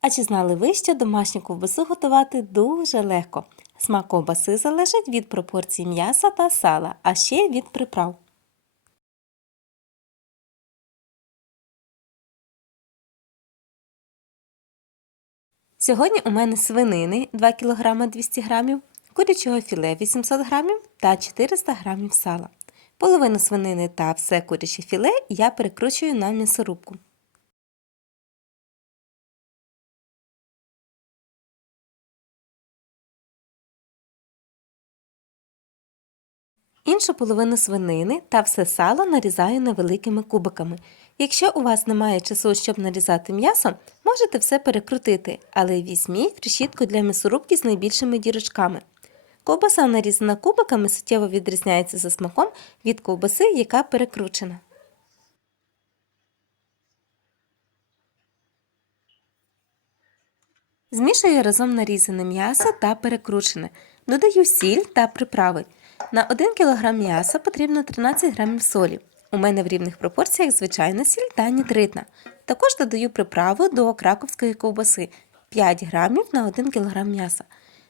А чи знали ви, що домашню ковбасу готувати дуже легко? Смак ковбаси залежить від пропорцій м'яса та сала, а ще від приправ. Сьогодні у мене свинини 2 кг 200 г, курячого філе 800 г та 400 г сала. Половину свинини та все куряче філе я перекручую на м'ясорубку. Іншу половину свинини та все сало нарізаю невеликими кубиками. Якщо у вас немає часу, щоб нарізати м'ясо, можете все перекрутити, але візьміть решітку для м'ясорубки з найбільшими дірочками. Ковбаса, нарізана кубиками, суттєво відрізняється за смаком від ковбаси, яка перекручена. Змішую разом нарізане м'ясо та перекручене. Додаю сіль та приправи. На 1 кг м'яса потрібно 13 г солі. У мене в рівних пропорціях звичайна сіль та нітритна. Також додаю приправу до краковської ковбаси 5 г на 1 кг м'яса.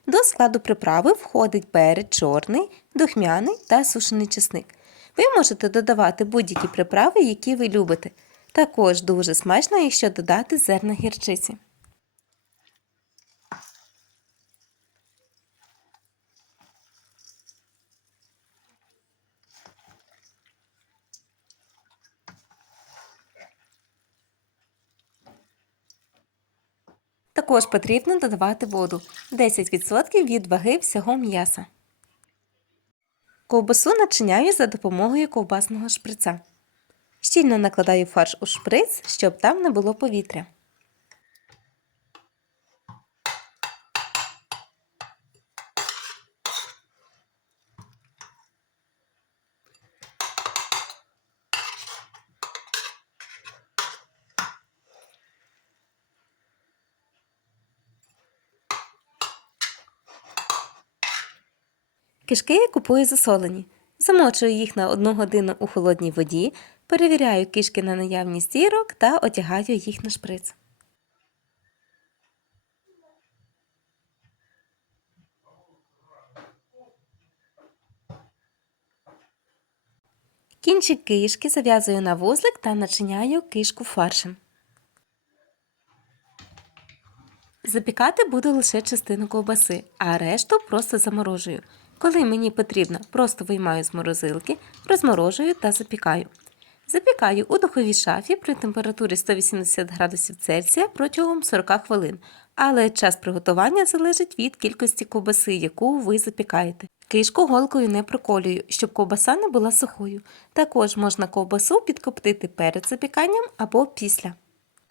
До складу приправи входить перець чорний, духмяний та сушений чесник. Ви можете додавати будь-які приправи, які ви любите. Також дуже смачно, якщо додати зерна гірчиці. Також потрібно додавати воду 10% від ваги всього м'яса. Ковбасу начиняю за допомогою ковбасного шприца. Щільно накладаю фарш у шприц, щоб там не було повітря. Кишки я купую засолені. Замочую їх на 1 годину у холодній воді, перевіряю кишки на наявність дірок та одягаю їх на шприц. Кінчик кишки зав'язую на вузлик та начиняю кишку фаршем. Запікати буду лише частину ковбаси, а решту просто заморожую. Коли мені потрібно, просто виймаю з морозилки, розморожую та запікаю. Запікаю у духовій шафі при температурі 180 градусів Цельсія протягом 40 хвилин, але час приготування залежить від кількості ковбаси, яку ви запікаєте. Кишку голкою не проколюю, щоб ковбаса не була сухою. Також можна ковбасу підкоптити перед запіканням або після.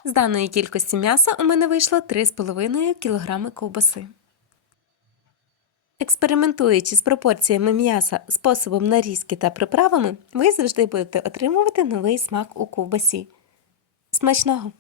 З даної кількості м'яса у мене вийшло 3,5 кг ковбаси. Експериментуючи з пропорціями м'яса, способом нарізки та приправами, ви завжди будете отримувати новий смак у ковбасі. Смачного!